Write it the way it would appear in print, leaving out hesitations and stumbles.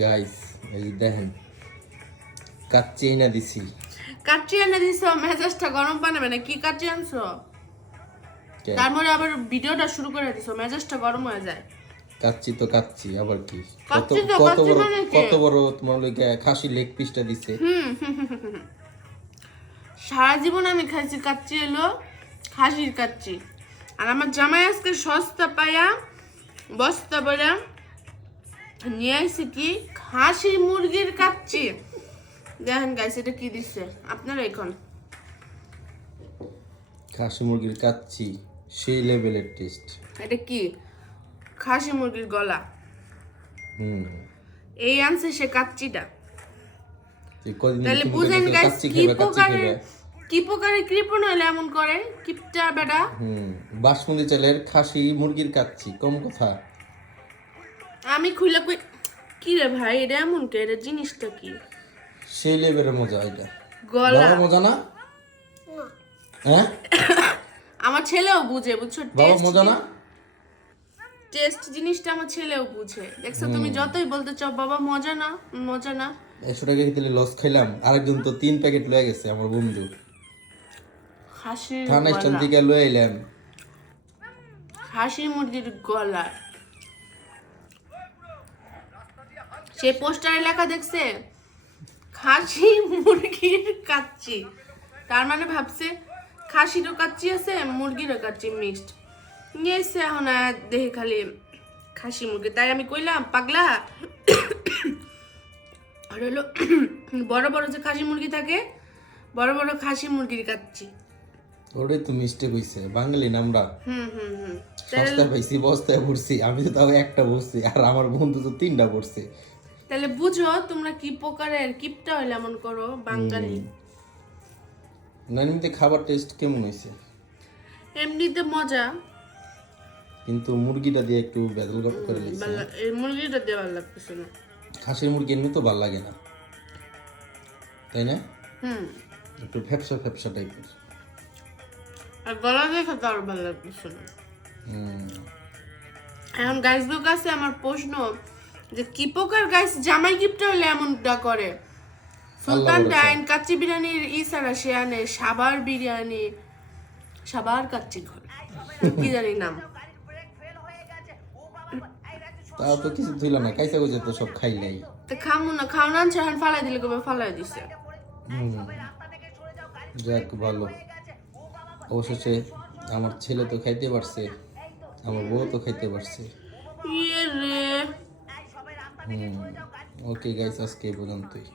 Guys এই দেখেন কাচ্চি এনে দিছি। কাচ্চি এনে দিছো, মেজাজটা গরম পানে মানে কি কাচ্চি আনছো? তারপরে আবার ভিডিওটা শুরু করে দিছো, মেজাজটা গরম হয়ে যায়। কাচ্চি তো কাচ্চি আবার কি, কত কাচ্চি তো কত কাচ্চি বড় মানে কি? কত বড় তোমার লইগা খাসি লেগ পিসটা দিছে। সারা জীবন আমি খাইছি কাচ্চি, এলো খাসির কাচ্চি। আর আমার জামাই আজকে সস্তা পায়া বস্তা বলে নিয়ে আইছে কি খাসি মুরগির কাচ্চি। দেখেন গাইস এটা কি দিচ্ছে আপনারা এখন। খাসি মুরগির কাচ্চি সেই লেভেলের টেস্ট। এটা কি খাসি মুরগির গলা, হুম এই আনছে সে কাচ্চিটা। তুই কদিন তাহলে তুমি বুঝেন কইলে গাইস কাচ্চি কি খাইবা কাচ্চি প্রকারের খাইবা। কি প্রকারের কৃপণ হলে এমন করে কিপটা বেটা। বাসমতি চালের খাসি মুরগির কাচ্চি কম কথা। আমি খুলে কই কি রে ভাই, এটা এমন কে, এটা জিনিসটা কি? সেই লেভেলের মজা এটা। গলা বাবা মজা না? হ্যাঁ আমার ছেলেও বুঝে, বুঝছো? বাবা মজা না? টেস্ট জিনিসটা আমার ছেলেও বুঝে। দেখছো তুমি যতই বলতে চাও বাবা মজা না মজা না। 100 টাকা দিলে লস খাইলাম, আরেকজন তো 3 প্যাকেট লয়ে গেছে আমার বন্ধু। খাসির থানা স্টেশন গলা, থেকে লয়ে এলাম। খাসি মুরগির গলা। সে পোস্টারে লেখা দেখছে খাসি মুরগির কাচ্চি, তার মানে ভাবছে খাসিরও কাচ্চি আছে মুরগিরও কাচ্চি মিক্সড নিয়ে এসে। এখন আর দেখে খালি খাসি মুরগি, তাই আমি কইলাম পাগলা আর হলো বড় বড় যে খাসি মুরগি থাকে, বড় বড় খাসি মুরগির কাচ্চি। ওরে তো মিস্টেক হইছে, বাঙালি নামরা হুম হুম হুম সস্তা পাইছি বস্তায় ভরছি। আমি তো তাও একটা ভরছি আর আমার বন্ধু তো 3টা ভরছে। তাহলে বুঝো তোমরা কি প্রকারের কিপটা হইলে এমন করো বাঙালি। নানিতে খাবার টেস্ট কেমন হইছে? এমনিতে মজা, কিন্তু মুরগিটা দিয়ে একটু বেদল করে দিয়েছে। এই মুরগিটা দিয়ে ভালো লাগতেছে না। খাসির মুরগি এমনি তো ভালো লাগে না, তাই না? হুম, একটু ফ্যাপসা ফ্যাপসা টাইপের। আর গলা দেখে তো আরো ভালো লাগতেছে না। হুম এখন গাইসদের কাছে আমার প্রশ্ন যে কি প্রকার গাইস জামাই গিফট হলে এমনটা করে? সুলতান ভরসা। ডাইন কাচ্চি বিরিয়ানির ইসারা সে আনে সাবার বিরিয়ানি, সাবার কাচ্চি ঘর কি জানি নাম। তাও তো কিছু ধুইল না, কাইসা গুজে তো সব খাইলাই। তো খামু না, খাও না আনছে, এখন ফালাই দিলে কবে ফালাই দিছে। যাক ভালো, অবশেষে আমার ছেলে তো খাইতে পারছে, আমার বউ তো খাইতে পারছে। ইয়ে রে। ওকে গাইস, আজকে এই পর্যন্তই।